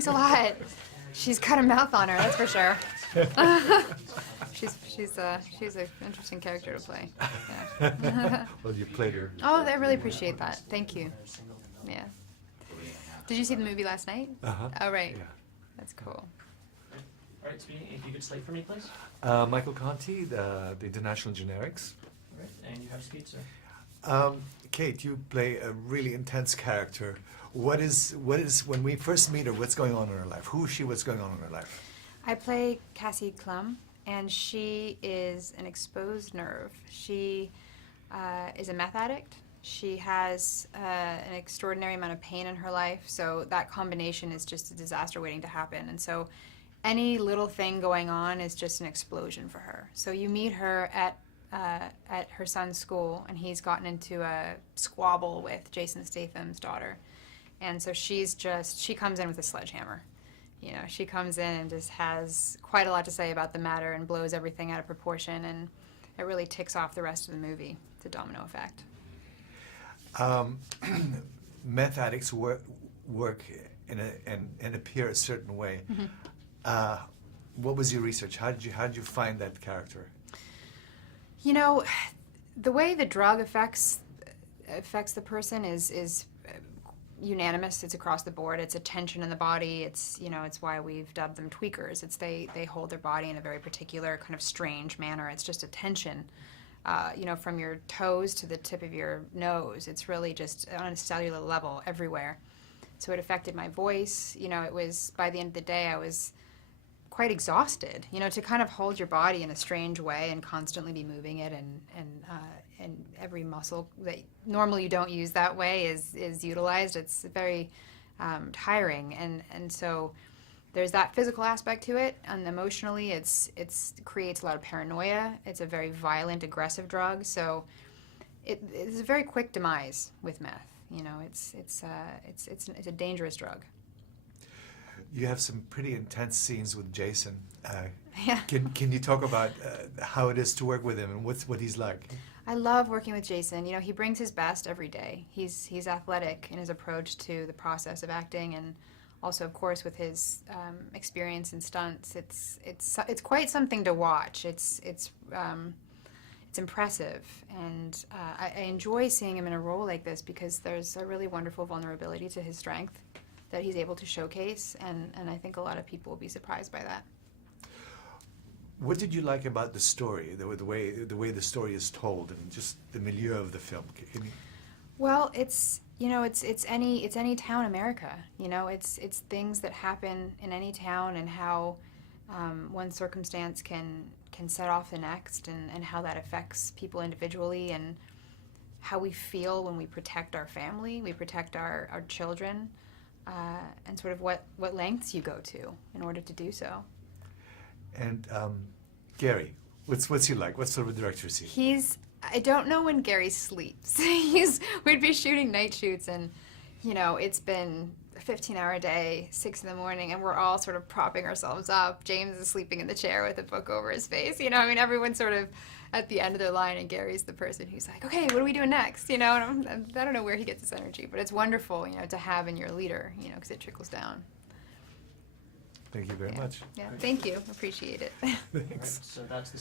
Thanks a lot. She's got a mouth on her, that's for sure. she's an interesting character to play. Yeah. Well, you played her. Oh, I really appreciate that. Thank you. Yeah. Did you see the movie last night? Oh, right. Yeah. That's cool. All right, Speedy, if you could slate for me, please. Michael Conti, the International Generics. All right, and you have Speed, sir. Kate, you play a really intense character. What is when we first meet her? What's going on in her life? Who is she? What's going on in her life? I play Cassie Klum, and she is an exposed nerve. She is a meth addict. She has an extraordinary amount of pain in her life, so that combination is just a disaster waiting to happen. And so any little thing going on is just an explosion for her. So you meet her at her son's school, and he's gotten into a squabble with Jaison Statham's daughter. And so she comes in with a sledgehammer. You know, she comes in and just has quite a lot to say about the matter and blows everything out of proportion, and it really ticks off the rest of the movie. It's a domino effect. Meth addicts work and appear a certain way. What was your research? How did you find that character? You know, the way the drug affects the person is unanimous. It's across the board. It's a tension in the body. It's why we've dubbed them tweakers. It's they hold their body in a very particular kind of strange manner. It's just a tension. From your toes to the tip of your nose. It's really just on a cellular level everywhere. So it affected my voice. It was, by the end of the day, I was quite exhausted. To kind of hold your body in a strange way and constantly be moving it, and every muscle that normally you don't use that way is utilized. It's very tiring, and so there's that physical aspect to it, and emotionally it creates a lot of paranoia. It's a very violent, aggressive drug, so it's a very quick demise with meth. It's a dangerous drug. You have some pretty intense scenes with Jaison. Yeah. Can you talk about how it is to work with him and what he's like? I love working with Jaison. He brings his best every day. He's athletic in his approach to the process of acting, and also, of course, with his experience in stunts. It's quite something to watch. It's impressive, and I enjoy seeing him in a role like this because there's a really wonderful vulnerability to his strength that he's able to showcase, and I think a lot of people will be surprised by that. What did you like about the story, the way the story is told, and just the milieu of the film? Well, it's any town America. It's things that happen in any town, and how one circumstance can set off the next, and how that affects people individually, and how we feel when we protect our family, we protect our children, and sort of what lengths you go to in order to do so. And Gary, what's he like? What sort of a director is he? I don't know when Gary sleeps. We'd be shooting night shoots, and it's been a 15-hour day, 6 in the morning, and we're all sort of propping ourselves up. James is sleeping in the chair with a book over his face. Everyone's sort of at the end of their line, and Gary's the person who's like, okay, what are we doing next? And I don't know where he gets this energy, but it's wonderful, to have in your leader, because it trickles down. Thank you very much. Yeah, thank you. Appreciate it. Thanks. All right, so that's the